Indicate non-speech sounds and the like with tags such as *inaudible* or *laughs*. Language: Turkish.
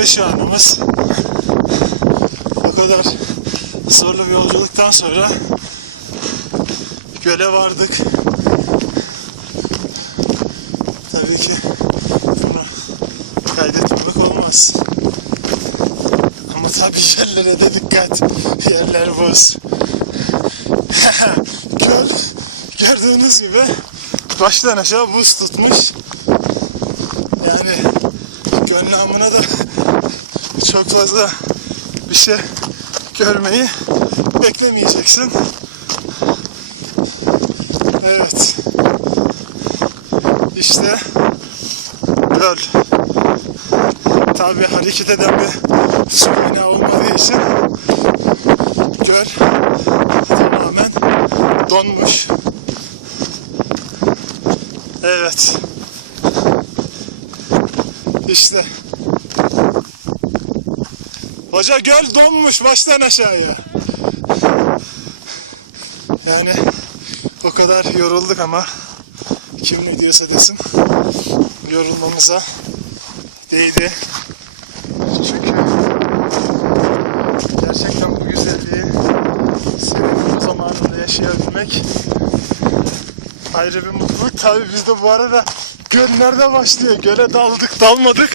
varış anımız. O kadar zorlu bir yolculuktan sonra göle vardık. Tabii ki bunu kaydetmemek olmaz. Ama tabii yerlere de dikkat. Yerler buz. *laughs* Göl gördüğünüz gibi baştan aşağı buz tutmuş. Yani göl namına da çok fazla bir şey görmeyi beklemeyeceksin. Evet. İşte göl. Tabi hareket eden bir su kaynağı olmadığı için göl tamamen donmuş. Evet. İşte. Hoca göl donmuş baştan aşağıya. Yani o kadar yorulduk ama kim ne diyorsa desin yorulmamıza değdi. Çünkü gerçekten bu güzelliği bu zamanında yaşayabilmek ayrı bir mutluluk. Tabii biz de bu arada göl nerede başlıyor? Göle daldık dalmadık.